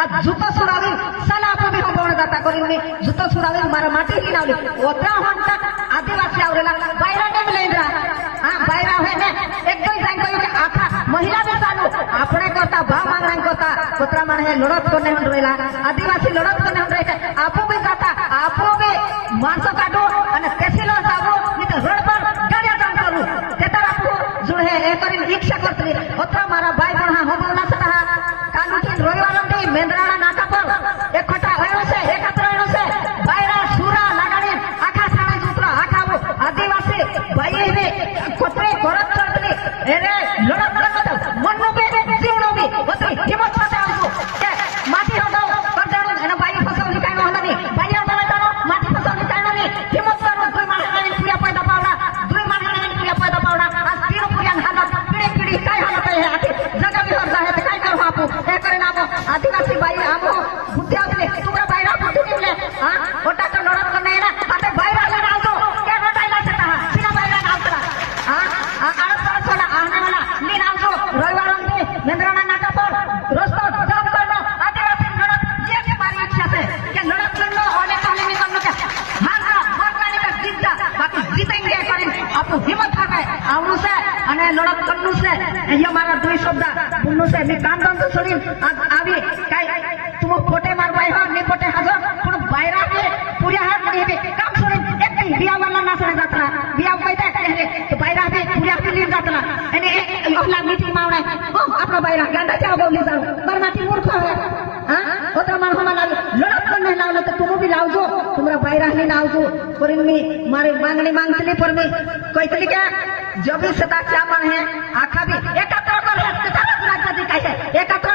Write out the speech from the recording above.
आ जुतो सुरावी साला आप भी हम बोण दाता करी में जुतो सुरावी मारा माटी की नावली ओत्रा हंटा आदिवासी आवरेला बायरा ने मिलेंद्रा हां बायरा है ने एक दो जान कयो के आखा महिला भी सानु आपने करता बा मांगरान करता ओत्रा माने है लड़त करने हम रेला आदिवासी लड़त करने हम रे आपो भी जाता आपो भी मांसो काटो અને તેસીલો સાબો ની તો રોડ પર ગાડિયા જામ કરું તેતા આપો जुड़े ए करिन इच्छा करतली ओत्रा मारा भाई बणा हो बोलना सदा कानुठी रोयवारंती मेंद्राना नाका पर एकठा होयो से एकत्र होयो से बायरा सुरा लगाडी आखा साणा जुत्रा आखा वो आदिवासी भाई ने कोत्रे करत करतली एरे लड़त करत मन्नो बे जीवनो बे ओत्री हिम्मत साथे आवो के माटी हो दो कर देणो एना भाई फसल निकायनो हलानी भाई हो दो माटी फसल निकायनो नी हिम्मत करो दुई माटी पूरा पैदा पावडा दुई माटी पूरा पैदा पावडा आज तीन पुरियान हालत पीढ़ी पीढ़ी काय हालत है आखिर जगह भी हर जाए काय करो आपो ए करे नामो आदिवासी भाई आमो बुद्धिया ले तुमरा बायरा बुद्धि निवले हां ओटा तो लड़त करने ना आते बायरा ले नाव दो के रोटाइला से ता सीधा बायरा नाव करा हां आड़ पर सोला आने वाला नी नाव दो रविवार में मेंद्राना नाका पर रोस्तो जब करनो आदिवासी लड़त ये हमारी इच्छा से कि लड़त करनो ओले कहले निकलनो के हां मरवाने का जिद्दा बाकी जीतेंगे करें आपको हिम्मत है आवनु से અને લડત કરનું છે અહીંયા મારા दुई शब्द બોલનું છે મે કાંદન તો છોડી આવી કાઈ તુમ ફોટે માર ભાઈ હો ની ફોટે હાજો પણ બાયરા કે પૂરા હાથ કરી હે કામ છોડી એક बिया वाला ना सरे जातला बिया पैदा कहले तो बायरा पे पूरा पिली जातला અને ઓલા મીઠી માવણે ઓ આપણો બાયરા ગાંડા क्या बोली जाओ बरमाटी मूर्ख है हां ओतरा मन हमारा लड़त करने लावलो तो तुम भी लावजो तुमरा बायरा ने लावजो करिन में मारे मांगनी मांगतली पर में कहतली क्या जब भी सदा क्या मन है आखा भी एकत्र कर तारा ना कदी कहे एकत्र